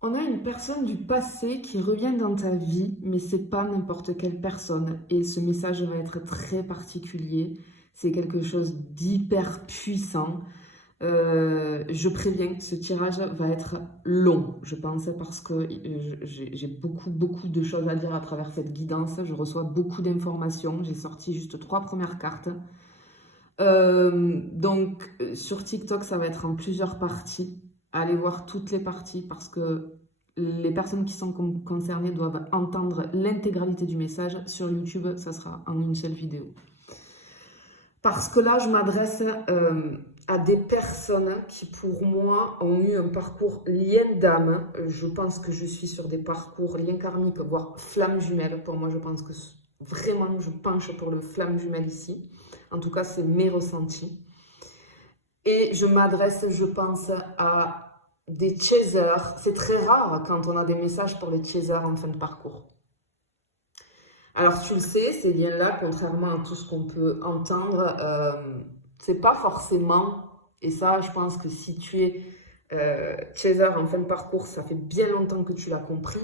On a une personne du passé qui revient dans ta vie, mais c'est pas n'importe quelle personne. Et ce message va être très particulier. C'est quelque chose d'hyper puissant. Je préviens que ce tirage va être long, je pense, parce que j'ai beaucoup de choses à dire à travers cette guidance. Je reçois beaucoup d'informations. J'ai sorti juste 3 premières cartes. Sur TikTok, ça va être en plusieurs parties. Allez voir toutes les parties parce que les personnes qui sont concernées doivent entendre l'intégralité du message. Sur YouTube, ça sera en une seule vidéo. Parce que là, je m'adresse à des personnes qui, pour moi, ont eu un parcours lien d'âme. Je pense que je suis sur des parcours lien karmique, voire flamme jumelle. Pour moi, je pense que vraiment, je penche pour le flamme jumelle ici. En tout cas, c'est mes ressentis. Et je m'adresse, je pense, à des chasers. C'est très rare quand on a des messages pour les chasers en fin de parcours. Alors, tu le sais, ces liens-là, contrairement à tout ce qu'on peut entendre, c'est pas forcément, et ça, je pense que si tu es chaser en fin de parcours, ça fait bien longtemps que tu l'as compris,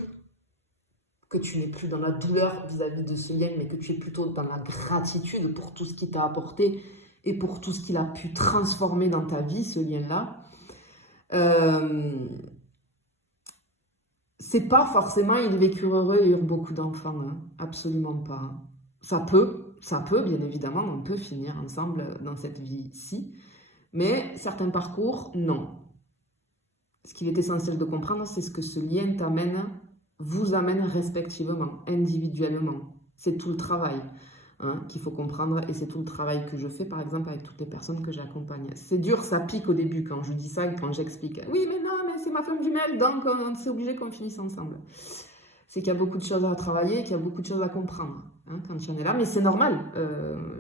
que tu n'es plus dans la douleur vis-à-vis de ce lien, mais que tu es plutôt dans la gratitude pour tout ce qu'il t'a apporté et pour tout ce qu'il a pu transformer dans ta vie, ce lien-là. C'est pas forcément ils vécurent heureux et eurent beaucoup d'enfants, hein. Absolument pas, hein. Ça peut, bien évidemment, on peut finir ensemble dans cette vie-ci, mais certains parcours, non. Ce qu'il est essentiel de comprendre, c'est ce que ce lien vous amène respectivement, individuellement. C'est tout le travail, hein, qu'il faut comprendre, et c'est tout le travail que je fais, par exemple, avec toutes les personnes que j'accompagne. C'est dur, ça pique au début quand je dis ça et quand j'explique. Oui, mais non, mais c'est ma femme jumelle, donc c'est obligé qu'on finisse ensemble. C'est qu'il y a beaucoup de choses à travailler, qu'il y a beaucoup de choses à comprendre, hein, quand tu en es là, mais c'est normal.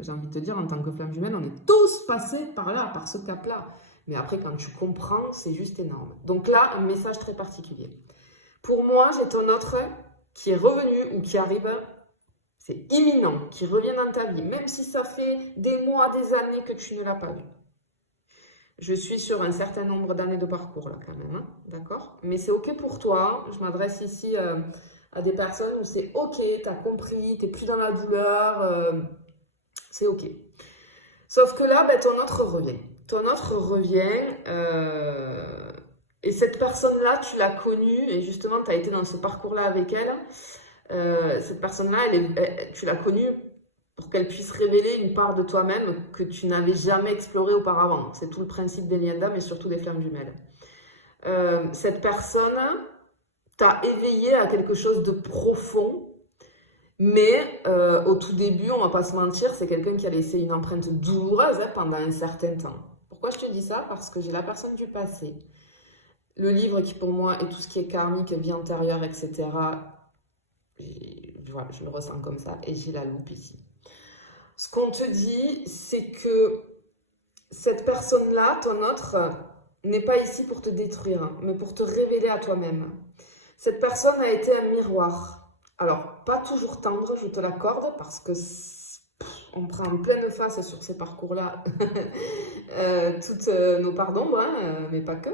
J'ai envie de te dire, en tant que flamme jumelle, on est tous passés par là, par ce cap-là. Mais après, quand tu comprends, c'est juste énorme. Donc là, un message très particulier. Pour moi, j'ai ton autre qui est revenu ou qui arrive, c'est imminent, qui revient dans ta vie, même si ça fait des mois, des années que tu ne l'as pas vu. Je suis sur un certain nombre d'années de parcours là quand même, hein, d'accord? Mais c'est ok pour toi, je m'adresse ici à des personnes où c'est ok, t'as compris, t'es plus dans la douleur, c'est ok. Sauf que là, ben, ton autre revient. Ton autre revient, et cette personne-là, tu l'as connue, et justement, tu as été dans ce parcours-là avec elle. Cette personne-là, tu l'as connue pour qu'elle puisse révéler une part de toi-même que tu n'avais jamais explorée auparavant. C'est tout le principe des liens d'âme et surtout des flammes jumelles. Cette personne t'a éveillé à quelque chose de profond, mais au tout début, on va pas se mentir, c'est quelqu'un qui a laissé une empreinte douloureuse, hein, pendant un certain temps. Pourquoi je te dis ça? Parce que j'ai la personne du passé, le livre qui pour moi est tout ce qui est karmique, vie antérieure, etc. Voilà, je le ressens comme ça et j'ai la loupe ici. Ce qu'on te dit, c'est que cette personne-là, ton autre, n'est pas ici pour te détruire, mais pour te révéler à toi-même. Cette personne a été un miroir. Alors, pas toujours tendre, je te l'accorde, parce que on prend en pleine face sur ces parcours-là toutes nos parts d'ombre, hein, mais pas que.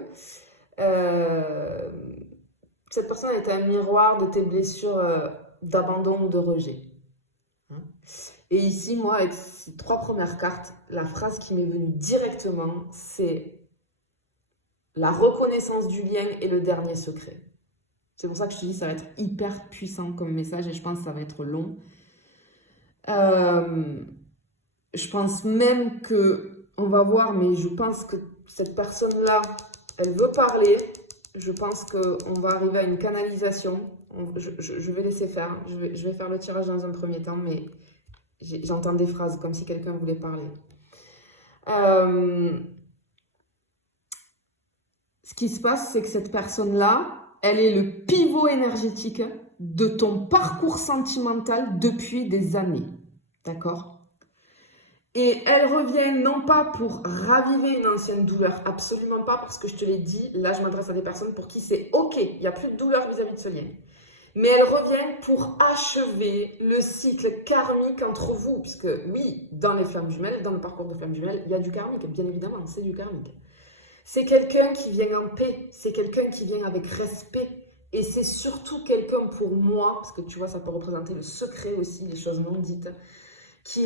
Cette personne a été un miroir de tes blessures d'abandon ou de rejet. Hein. Et ici, moi, avec ces 3 premières cartes, la phrase qui m'est venue directement, c'est la reconnaissance du lien est le dernier secret. C'est pour ça que je te dis, ça va être hyper puissant comme message et je pense que ça va être long. Je pense même que, on va voir, mais je pense que cette personne-là, elle veut parler. Je pense qu'on va arriver à une canalisation. Je vais laisser faire. Je vais faire le tirage dans un premier temps, mais j'entends des phrases comme si quelqu'un voulait parler. Ce qui se passe, c'est que cette personne-là, elle est le pivot énergétique de ton parcours sentimental depuis des années. D'accord? Et elle revient non pas pour raviver une ancienne douleur, absolument pas, parce que je te l'ai dit, là je m'adresse à des personnes pour qui c'est ok, il n'y a plus de douleur vis-à-vis de ce lien. Mais elle revient pour achever le cycle karmique entre vous, puisque oui, dans les flammes jumelles, dans le parcours de flammes jumelles, il y a du karmique, bien évidemment, c'est du karmique. C'est quelqu'un qui vient en paix, c'est quelqu'un qui vient avec respect, Et c'est surtout quelqu'un pour moi, parce que tu vois, ça peut représenter le secret aussi, les choses non dites, qui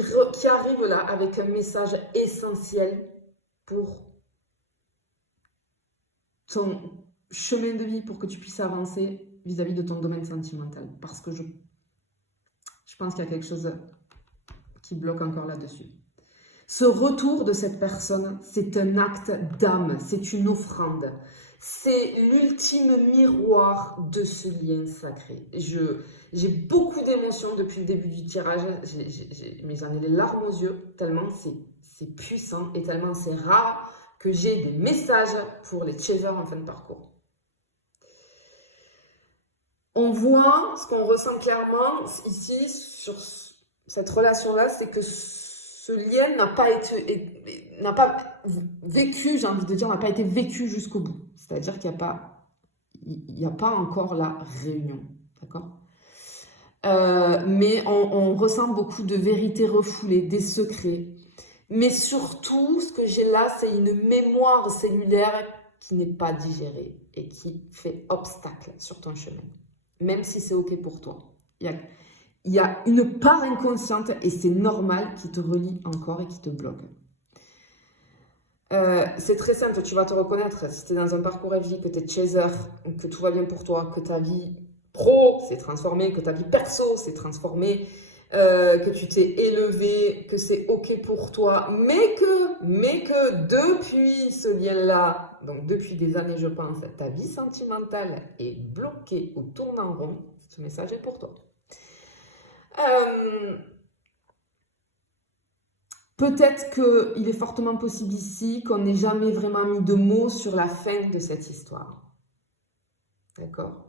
arrive là avec un message essentiel pour ton chemin de vie, pour que tu puisses avancer vis-à-vis de ton domaine sentimental. Parce que je pense qu'il y a quelque chose qui bloque encore là-dessus. Ce retour de cette personne, c'est un acte d'âme, c'est une offrande. C'est l'ultime miroir de ce lien sacré. J'ai beaucoup d'émotions depuis le début du tirage, mais j'en ai les larmes aux yeux, tellement c'est puissant et tellement c'est rare que j'ai des messages pour les chasers en fin de parcours. On voit, ce qu'on ressent clairement ici sur cette relation-là, c'est que ce lien n'a pas vécu, j'ai envie de dire, n'a pas été vécu jusqu'au bout. C'est-à-dire qu'il n'y a pas encore la réunion, d'accord? Mais on ressent beaucoup de vérités refoulées, des secrets. Mais surtout, ce que j'ai là, c'est une mémoire cellulaire qui n'est pas digérée et qui fait obstacle sur ton chemin. Même si c'est OK pour toi. Il y a une part inconsciente, et c'est normal, qui te relie encore et qui te bloque. C'est très simple, tu vas te reconnaître. Si tu es dans un parcours FJ, que tu es chaser, que tout va bien pour toi, que ta vie pro s'est transformée, que ta vie perso s'est transformée, que tu t'es élevé, que c'est OK pour toi, mais que depuis ce lien-là, donc depuis des années, je pense, ta vie sentimentale est bloquée ou tourne en rond, ce message est pour toi. Peut-être qu'il est fortement possible ici qu'on n'ait jamais vraiment mis de mots sur la fin de cette histoire. D'accord?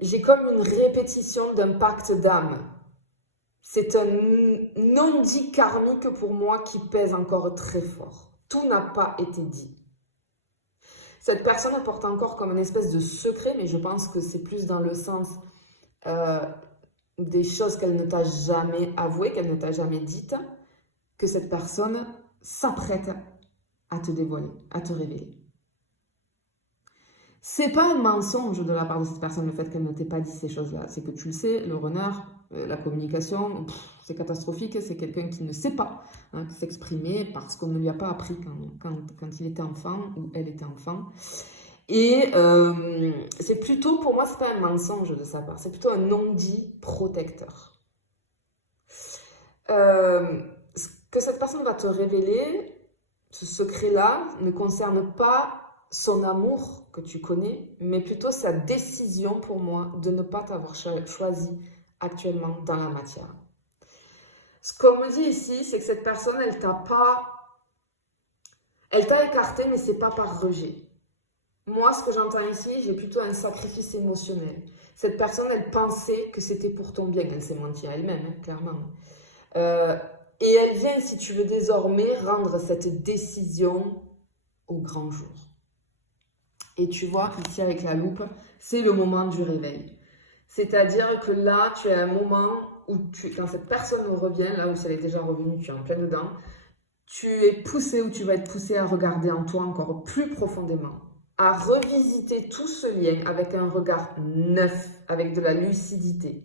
J'ai comme une répétition d'un pacte d'âme. C'est un non-dit karmique pour moi qui pèse encore très fort. Tout n'a pas été dit. Cette personne apporte encore comme une espèce de secret, mais je pense que c'est plus dans le sens des choses qu'elle ne t'a jamais avouées, qu'elle ne t'a jamais dites, que cette personne s'apprête à te dévoiler, à te révéler. C'est pas un mensonge de la part de cette personne, le fait qu'elle ne t'ait pas dit ces choses-là. C'est que tu le sais, le runner, la communication, c'est catastrophique. C'est quelqu'un qui ne sait pas s'exprimer parce qu'on ne lui a pas appris quand il était enfant ou elle était enfant. Et c'est plutôt, pour moi, c'est pas un mensonge de sa part. C'est plutôt un non-dit protecteur. Ce que cette personne va te révéler, ce secret-là, ne concerne pas son amour que tu connais, mais plutôt sa décision pour moi de ne pas t'avoir choisi actuellement dans la matière. Ce qu'on me dit ici, c'est que cette personne, elle t'a écarté, mais c'est pas par rejet. Moi, ce que j'entends ici, j'ai plutôt un sacrifice émotionnel. Cette personne, elle pensait que c'était pour ton bien. Elle s'est mentie à elle-même, clairement. Et elle vient, si tu veux, désormais rendre cette décision au grand jour. Et tu vois, ici avec la loupe, c'est le moment du réveil. C'est-à-dire que là, tu as un moment où, quand cette personne revient, là où elle est déjà revenue, tu es en plein dedans, tu es poussé ou tu vas être poussé à regarder en toi encore plus profondément, à revisiter tout ce lien avec un regard neuf, avec de la lucidité.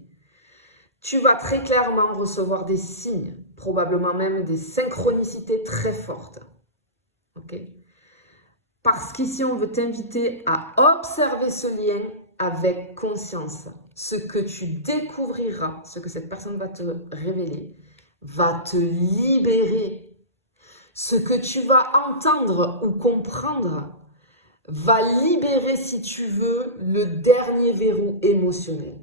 Tu vas très clairement recevoir des signes, probablement même des synchronicités très fortes. Ok ? Parce qu'ici, on veut t'inviter à observer ce lien avec conscience. Ce que tu découvriras, ce que cette personne va te révéler, va te libérer. Ce que tu vas entendre ou comprendre va libérer, si tu veux, le dernier verrou émotionnel.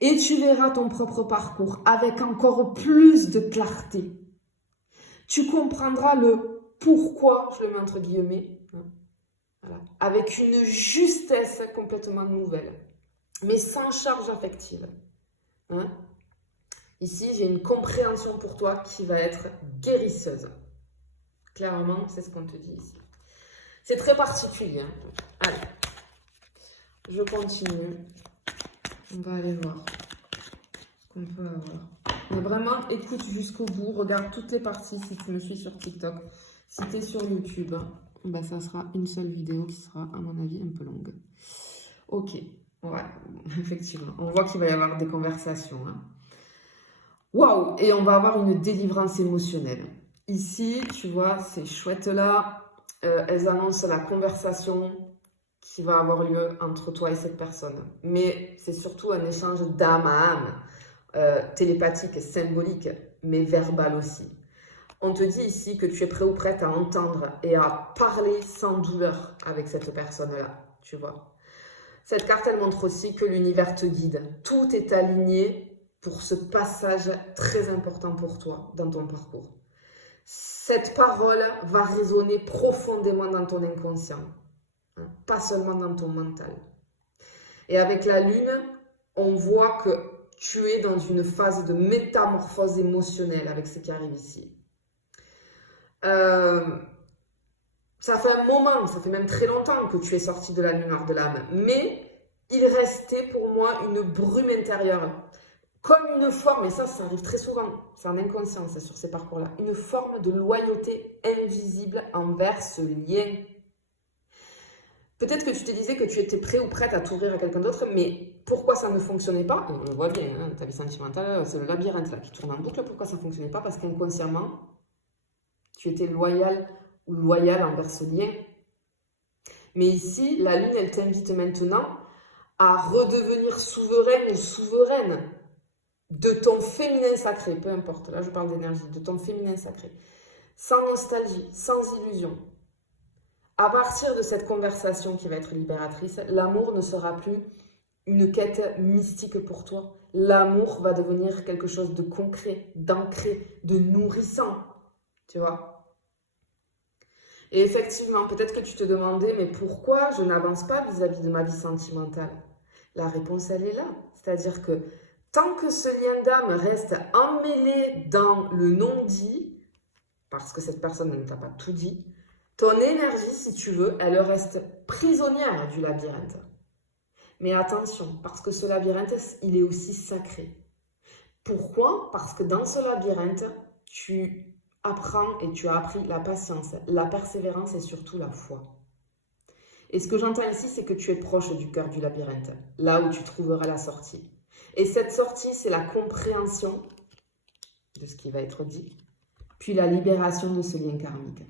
Et tu verras ton propre parcours avec encore plus de clarté. Tu comprendras le pourquoi, je le mets entre guillemets, voilà, avec une justesse complètement nouvelle, mais sans charge affective. Ici, j'ai une compréhension pour toi qui va être guérisseuse. Clairement, c'est ce qu'on te dit ici. C'est très particulier. Allez, je continue. On va aller voir ce qu'on peut avoir. Mais vraiment, écoute jusqu'au bout. Regarde toutes les parties si tu me suis sur TikTok. Si tu es sur YouTube, bah, ça sera une seule vidéo qui sera, à mon avis, un peu longue. Ok, ouais, effectivement. On voit qu'il va y avoir des conversations. Hein. Waouh! Et on va avoir une délivrance émotionnelle. Ici, tu vois, ces chouettes-là, elles annoncent la conversation qui va avoir lieu entre toi et cette personne. Mais c'est surtout un échange d'âme à âme, télépathique, symbolique, mais verbal aussi. On te dit ici que tu es prêt ou prête à entendre et à parler sans douleur avec cette personne-là, tu vois. Cette carte, elle montre aussi que l'univers te guide. Tout est aligné pour ce passage très important pour toi dans ton parcours. Cette parole va résonner profondément dans ton inconscient, hein, pas seulement dans ton mental. Et avec la lune, on voit que tu es dans une phase de métamorphose émotionnelle avec ce qui arrive ici. Ça fait un moment, ça fait même très longtemps que tu es sorti de la nuit noire de l'âme, mais il restait pour moi une brume intérieure, comme une forme, et ça arrive très souvent, c'est en inconscience sur ces parcours-là, une forme de loyauté invisible envers ce lien. Peut-être que tu te disais que tu étais prêt ou prête à t'ouvrir à quelqu'un d'autre, mais pourquoi ça ne fonctionnait pas? On le voit bien, hein, ta vie sentimentale, c'est le labyrinthe là qui tourne en boucle. Pourquoi ça ne fonctionnait pas? Parce qu'inconsciemment, tu étais loyal ou loyal envers ce lien. Mais ici, la lune, elle t'invite maintenant à redevenir souveraine ou souveraine de ton féminin sacré, peu importe, là je parle d'énergie, de ton féminin sacré, sans nostalgie, sans illusion. À partir de cette conversation qui va être libératrice, l'amour ne sera plus une quête mystique pour toi. L'amour va devenir quelque chose de concret, d'ancré, de nourrissant, tu vois. Et effectivement, peut-être que tu te demandais, mais pourquoi je n'avance pas vis-à-vis de ma vie sentimentale? La réponse, elle est là. C'est-à-dire que tant que ce lien d'âme reste emmêlé dans le non-dit, parce que cette personne ne t'a pas tout dit, ton énergie, si tu veux, elle reste prisonnière du labyrinthe. Mais attention, parce que ce labyrinthe, il est aussi sacré. Pourquoi? Parce que dans ce labyrinthe, tu apprends et tu as appris la patience, la persévérance et surtout la foi. Et ce que j'entends ici, c'est que tu es proche du cœur du labyrinthe, là où tu trouveras la sortie. Et cette sortie, c'est la compréhension de ce qui va être dit, puis la libération de ce lien karmique.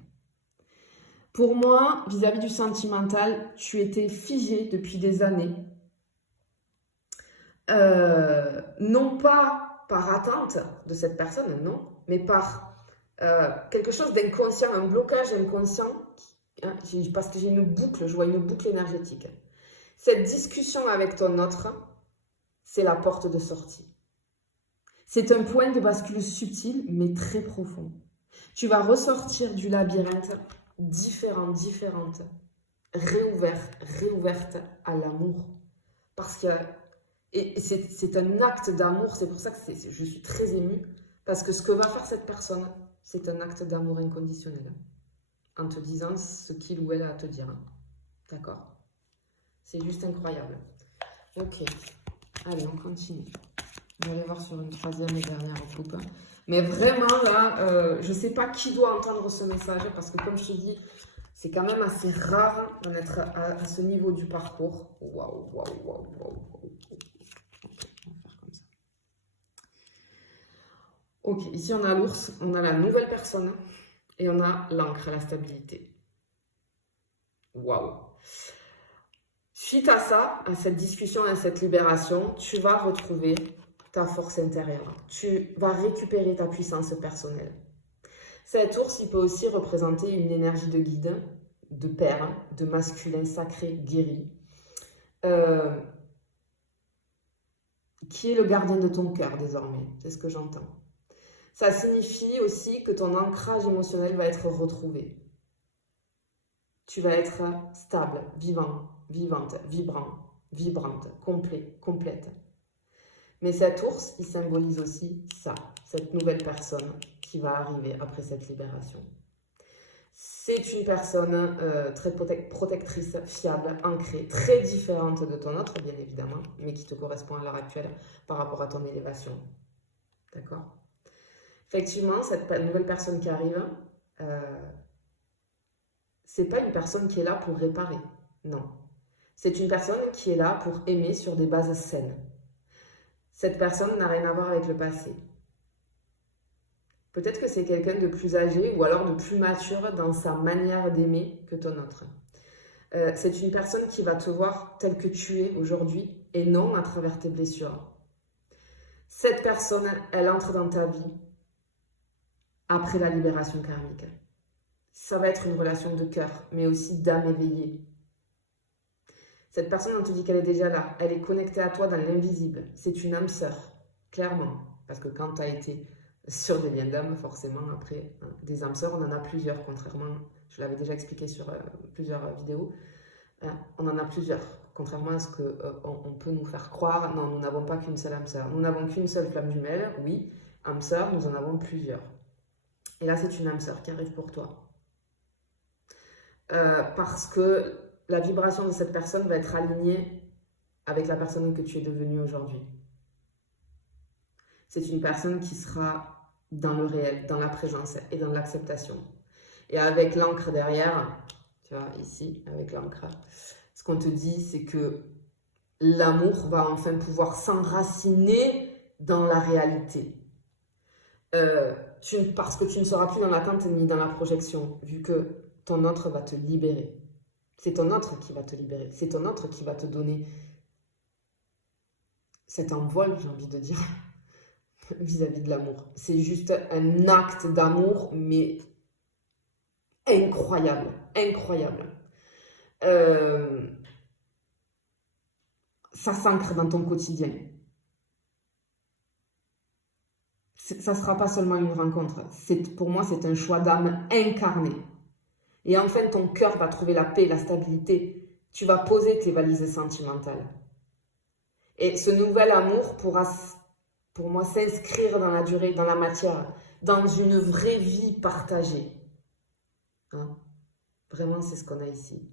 Pour moi, vis-à-vis du sentimental, tu étais figé depuis des années. Non pas par attente de cette personne, non, mais par quelque chose d'inconscient, un blocage inconscient, hein, parce que j'ai une boucle, je vois une boucle énergétique. Cette discussion avec ton autre, c'est la porte de sortie. C'est un point de bascule subtil, mais très profond. Tu vas ressortir du labyrinthe différente, réouverte à l'amour. Parce que et c'est un acte d'amour, c'est pour ça que je suis très émue, parce que ce que va faire cette personne, c'est un acte d'amour inconditionnel, en te disant ce qu'il ou elle a à te dire. D'accord? C'est juste incroyable. Ok, allez, on continue. On va aller voir sur une troisième et dernière coupe. Mais vraiment, là, je ne sais pas qui doit entendre ce message, parce que comme je te dis, c'est quand même assez rare d'en être à ce niveau du parcours. Waouh. Ok, ici on a l'ours, on a la nouvelle personne et on a l'ancre, la stabilité. Waouh! Suite à ça, à cette discussion, à cette libération, tu vas retrouver ta force intérieure. Tu vas récupérer ta puissance personnelle. Cet ours, il peut aussi représenter une énergie de guide, de père, de masculin sacré, guéri, qui est le gardien de ton cœur désormais. C'est ce que j'entends. Ça signifie aussi que ton ancrage émotionnel va être retrouvé. Tu vas être stable, vivant, vivante, vibrante, complète. Mais cet ours, il symbolise aussi ça, cette nouvelle personne qui va arriver après cette libération. C'est une personne très protectrice, fiable, ancrée, très différente de ton autre, bien évidemment, mais qui te correspond à l'heure actuelle par rapport à ton élévation. D'accord ? Effectivement, cette nouvelle personne qui arrive, c'est pas une personne qui est là pour réparer. Non. C'est une personne qui est là pour aimer sur des bases saines. Cette personne n'a rien à voir avec le passé. Peut-être que c'est quelqu'un de plus âgé ou alors de plus mature dans sa manière d'aimer que ton autre. C'est une personne qui va te voir tel que tu es aujourd'hui et non à travers tes blessures. Cette personne, elle entre dans ta vie après la libération karmique. Ça va être une relation de cœur, mais aussi d'âme éveillée. Cette personne, on te dit qu'elle est déjà là. Elle est connectée à toi dans l'invisible. C'est une âme sœur, clairement. Parce que quand tu as été sur des liens d'âme, forcément, après, hein, des âmes sœurs, on en a plusieurs, contrairement, je l'avais déjà expliqué sur plusieurs vidéos, on en a plusieurs, contrairement à ce qu'on peut nous faire croire. Non, nous n'avons pas qu'une seule âme sœur. Nous n'avons qu'une seule flamme jumelle, oui. Âme sœur, nous en avons plusieurs. Et là, c'est une âme sœur qui arrive pour toi. Parce que la vibration de cette personne va être alignée avec la personne que tu es devenue aujourd'hui. C'est une personne qui sera dans le réel, dans la présence et dans l'acceptation. Et avec l'encre derrière, tu vois, ici, avec l'encre, ce qu'on te dit, c'est que l'amour va enfin pouvoir s'enraciner dans la réalité. Parce que tu ne seras plus dans l'attente ni dans la projection, vu que ton autre va te libérer. C'est ton autre qui va te libérer. C'est ton autre qui va te donner cet envol, j'ai envie de dire, vis-à-vis de l'amour. C'est juste un acte d'amour, mais incroyable, incroyable. Ça s'ancre dans ton quotidien. Ça ne sera pas seulement une rencontre. Pour moi, c'est un choix d'âme incarné. Et enfin, ton cœur va trouver la paix, la stabilité. Tu vas poser tes valises sentimentales. Et ce nouvel amour pourra, pour moi, s'inscrire dans la durée, dans la matière, dans une vraie vie partagée. Hein? Vraiment, c'est ce qu'on a ici.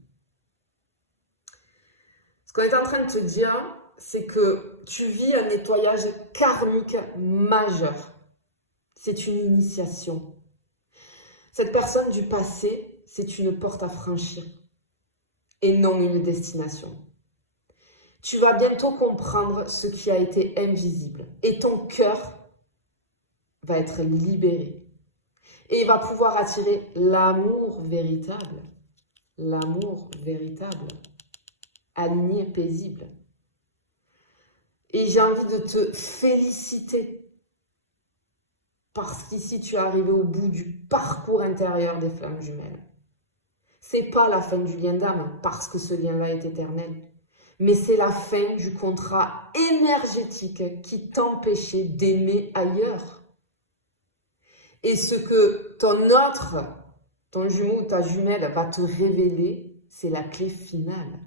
Ce qu'on est en train de te dire, c'est que tu vis un nettoyage karmique majeur. C'est une initiation. Cette personne du passé, c'est une porte à franchir et non une destination. Tu vas bientôt comprendre ce qui a été invisible et ton cœur va être libéré. Et il va pouvoir attirer l'amour véritable, aligné, paisible. Et j'ai envie de te féliciter parce qu'ici tu es arrivé au bout du parcours intérieur des flammes jumelles. C'est pas la fin du lien d'âme parce que ce lien-là est éternel, mais c'est la fin du contrat énergétique qui t'empêchait d'aimer ailleurs. Et ce que ton jumeau ou ta jumelle va te révéler, c'est la clé finale.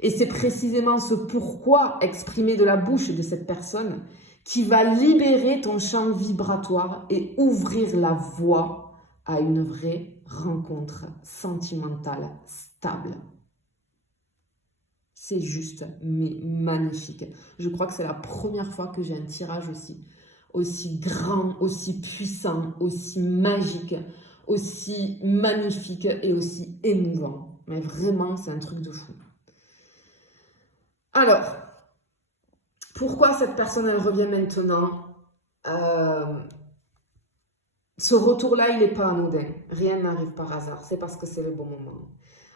Et c'est précisément ce pourquoi exprimé de la bouche de cette personne qui va libérer ton champ vibratoire et ouvrir la voie à une vraie rencontre sentimentale stable. C'est juste, mais magnifique. Je crois que c'est la première fois que j'ai un tirage aussi grand, aussi puissant, aussi magique, aussi magnifique et aussi émouvant. Mais vraiment, c'est un truc de fou. Alors, pourquoi cette personne, elle revient maintenant? Ce retour-là, il n'est pas anodin. Rien n'arrive par hasard. C'est parce que c'est le bon moment.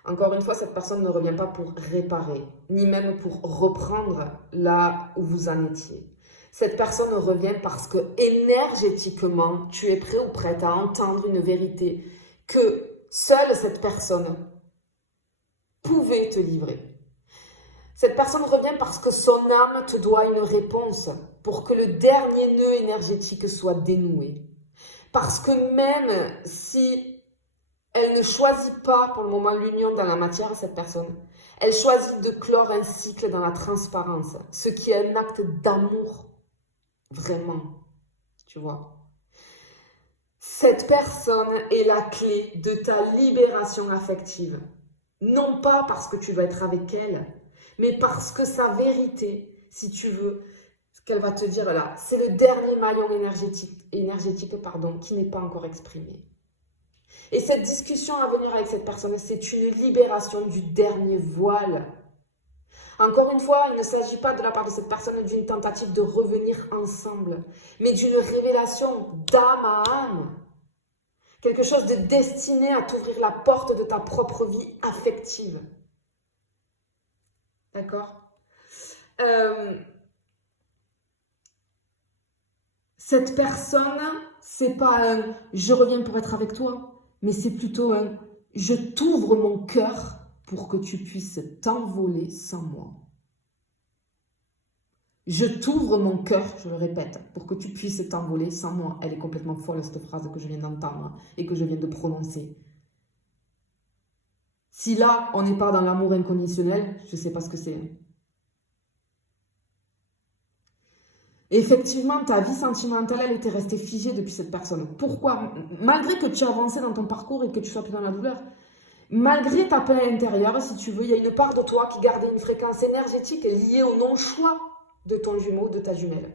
Encore une fois, cette personne ne revient pas pour réparer, ni même pour reprendre là où vous en étiez. Cette personne revient parce que énergétiquement, tu es prêt ou prête à entendre une vérité que seule cette personne pouvait te livrer. Cette personne revient parce que son âme te doit une réponse pour que le dernier nœud énergétique soit dénoué. Parce que même si elle ne choisit pas pour le moment l'union dans la matière, cette personne, elle choisit de clore un cycle dans la transparence, ce qui est un acte d'amour, vraiment, tu vois. Cette personne est la clé de ta libération affective. Non pas parce que tu dois être avec elle, mais parce que sa vérité, si tu veux, ce qu'elle va te dire là, c'est le dernier maillon énergétique qui n'est pas encore exprimé. Et cette discussion à venir avec cette personne, c'est une libération du dernier voile. Encore une fois, il ne s'agit pas de la part de cette personne d'une tentative de revenir ensemble, mais d'une révélation d'âme à âme. Quelque chose de destiné à t'ouvrir la porte de ta propre vie affective. D'accord ? Cette personne, c'est pas un « je reviens pour être avec toi », mais c'est plutôt un « je t'ouvre mon cœur pour que tu puisses t'envoler sans moi ». Je t'ouvre mon cœur, je le répète, pour que tu puisses t'envoler sans moi. Elle est complètement folle, cette phrase que je viens d'entendre et que je viens de prononcer. Si là, on n'est pas dans l'amour inconditionnel, je ne sais pas ce que c'est. Effectivement, ta vie sentimentale, elle était restée figée depuis cette personne. Pourquoi ? Malgré que tu as avancé dans ton parcours et que tu sois plus dans la douleur, malgré ta paix intérieure, si tu veux, il y a une part de toi qui garde une fréquence énergétique liée au non-choix de ton jumeau, de ta jumelle.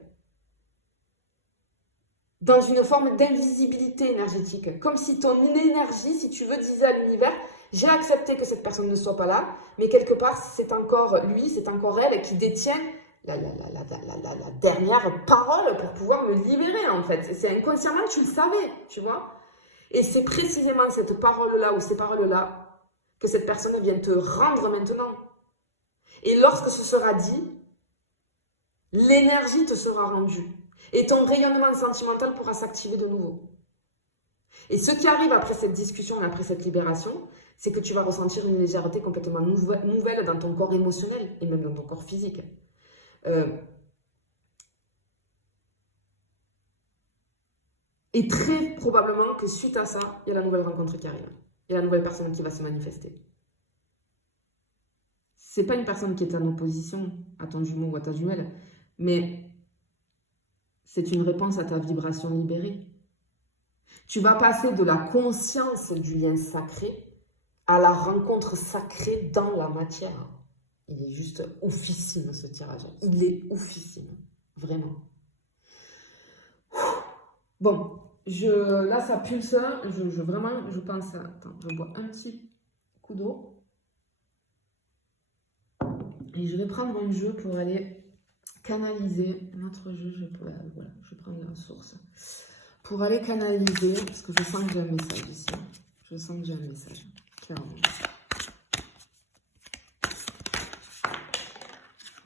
Dans une forme d'invisibilité énergétique. Comme si ton énergie, si tu veux, disait à l'univers, j'ai accepté que cette personne ne soit pas là, mais quelque part, c'est encore lui, c'est encore elle qui détient la dernière parole pour pouvoir me libérer, en fait. C'est inconsciemment, tu le savais, tu vois. Et c'est précisément cette parole-là ou ces paroles-là que cette personne vient te rendre maintenant. Et lorsque ce sera dit, l'énergie te sera rendue. Et ton rayonnement sentimental pourra s'activer de nouveau. Et ce qui arrive après cette discussion et après cette libération, c'est que tu vas ressentir une légèreté complètement nouvelle dans ton corps émotionnel et même dans ton corps physique. Et très probablement que suite à ça, il y a la nouvelle rencontre qui arrive. Il y a la nouvelle personne qui va se manifester. C'est pas une personne qui est en opposition à ton jumeau ou à ta jumelle, mais c'est une réponse à ta vibration libérée. Tu vas passer de la conscience du lien sacré à la rencontre sacrée dans la matière. Il est juste oufissime, ce tirage. Il est oufissime. Vraiment. Bon, là, ça pulse. Vraiment, je pense... Attends, je bois un petit coup d'eau. Et je vais prendre un jeu pour aller canaliser. Notre jeu, voilà, je vais prendre la source. Pour aller canaliser, parce que je sens que j'ai un message ici. Je sens que j'ai un message, clairement.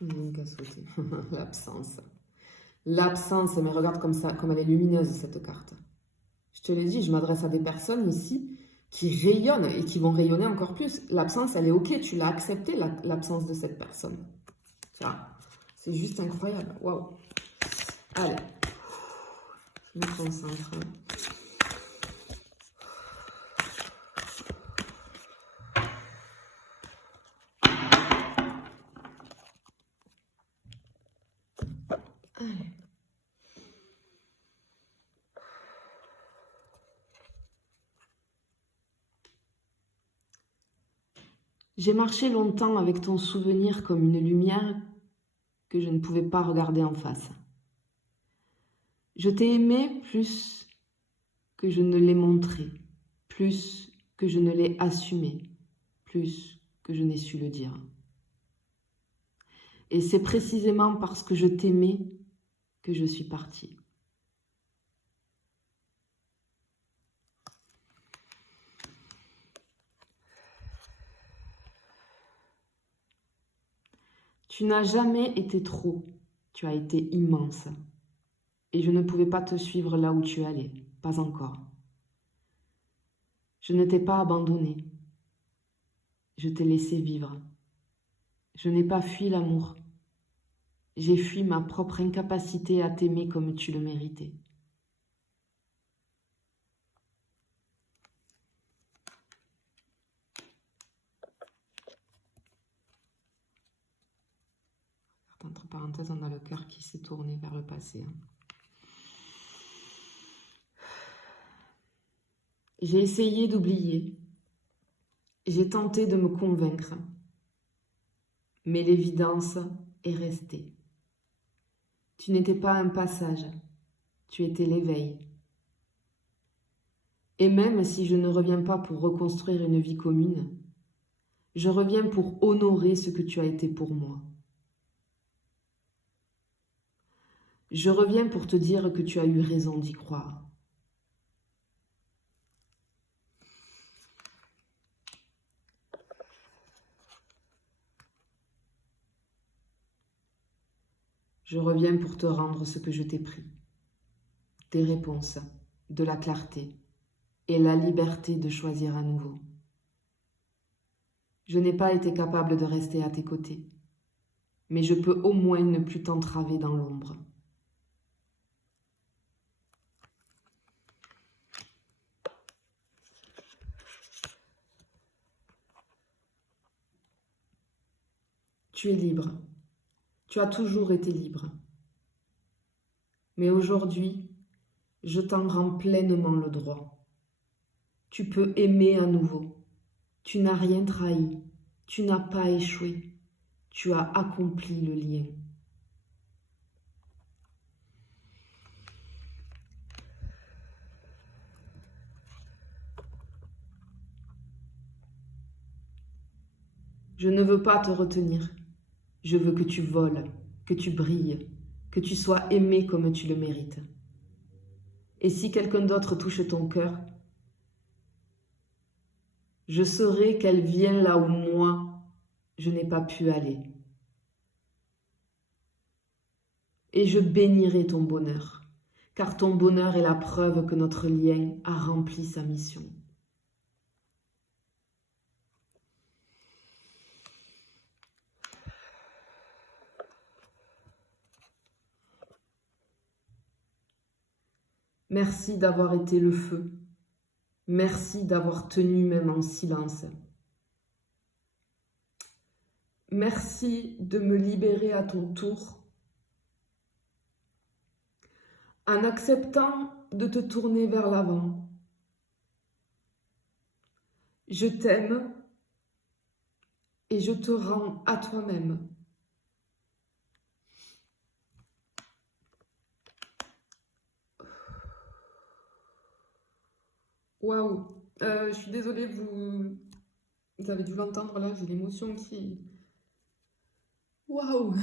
Il y a une qu'à sauter. L'absence. L'absence, mais regarde comme ça, comme elle est lumineuse, cette carte. Je te l'ai dit, je m'adresse à des personnes ici qui rayonnent et qui vont rayonner encore plus. L'absence, elle est ok, tu l'as accepté, l'absence de cette personne. Tiens, c'est juste incroyable. Waouh. Allez. Je me concentre. Allez. J'ai marché longtemps avec ton souvenir comme une lumière que je ne pouvais pas regarder en face. Je t'ai aimé plus que je ne l'ai montré, plus que je ne l'ai assumé, plus que je n'ai su le dire. Et c'est précisément parce que je t'aimais que je suis partie. Tu n'as jamais été trop, tu as été immense. Et je ne pouvais pas te suivre là où tu allais, pas encore. Je ne t'ai pas abandonné. Je t'ai laissé vivre. Je n'ai pas fui l'amour. J'ai fui ma propre incapacité à t'aimer comme tu le méritais. Entre parenthèses, on a le cœur qui s'est tourné vers le passé. J'ai essayé d'oublier. J'ai tenté de me convaincre. Mais l'évidence est restée. Tu n'étais pas un passage. Tu étais l'éveil. Et même si je ne reviens pas pour reconstruire une vie commune, je reviens pour honorer ce que tu as été pour moi. Je reviens pour te dire que tu as eu raison d'y croire. Je reviens pour te rendre ce que je t'ai pris. Tes réponses, de la clarté et la liberté de choisir à nouveau. Je n'ai pas été capable de rester à tes côtés, mais je peux au moins ne plus t'entraver dans l'ombre. Tu es libre. Tu as toujours été libre. Mais aujourd'hui, je t'en rends pleinement le droit. Tu peux aimer à nouveau. Tu n'as rien trahi. Tu n'as pas échoué. Tu as accompli le lien. Je ne veux pas te retenir. Je veux que tu voles, que tu brilles, que tu sois aimé comme tu le mérites. Et si quelqu'un d'autre touche ton cœur, je saurai qu'elle vient là où moi, je n'ai pas pu aller. Et je bénirai ton bonheur, car ton bonheur est la preuve que notre lien a rempli sa mission. Merci d'avoir été le feu. Merci d'avoir tenu même en silence. Merci de me libérer à ton tour en acceptant de te tourner vers l'avant. Je t'aime et je te rends à toi-même. Waouh, je suis désolée, vous avez dû l'entendre là, j'ai l'émotion qui... Waouh.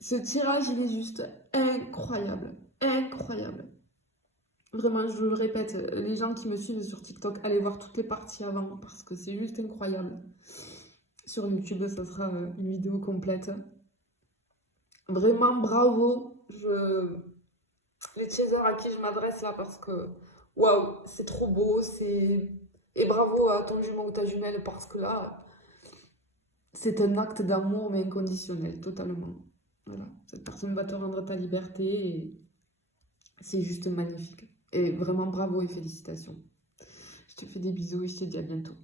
Ce tirage, il est juste incroyable, incroyable. Vraiment, je le répète, les gens qui me suivent sur TikTok, allez voir toutes les parties avant parce que c'est juste incroyable. Sur YouTube, ça sera une vidéo complète. Vraiment, bravo. Les teasers à qui je m'adresse là parce que waouh, c'est trop beau. Et bravo à ton jumeau ou ta jumelle parce que là, c'est un acte d'amour mais inconditionnel, totalement. Voilà, cette personne va te rendre ta liberté et c'est juste magnifique. Et vraiment bravo et félicitations. Je te fais des bisous et je te dis à bientôt.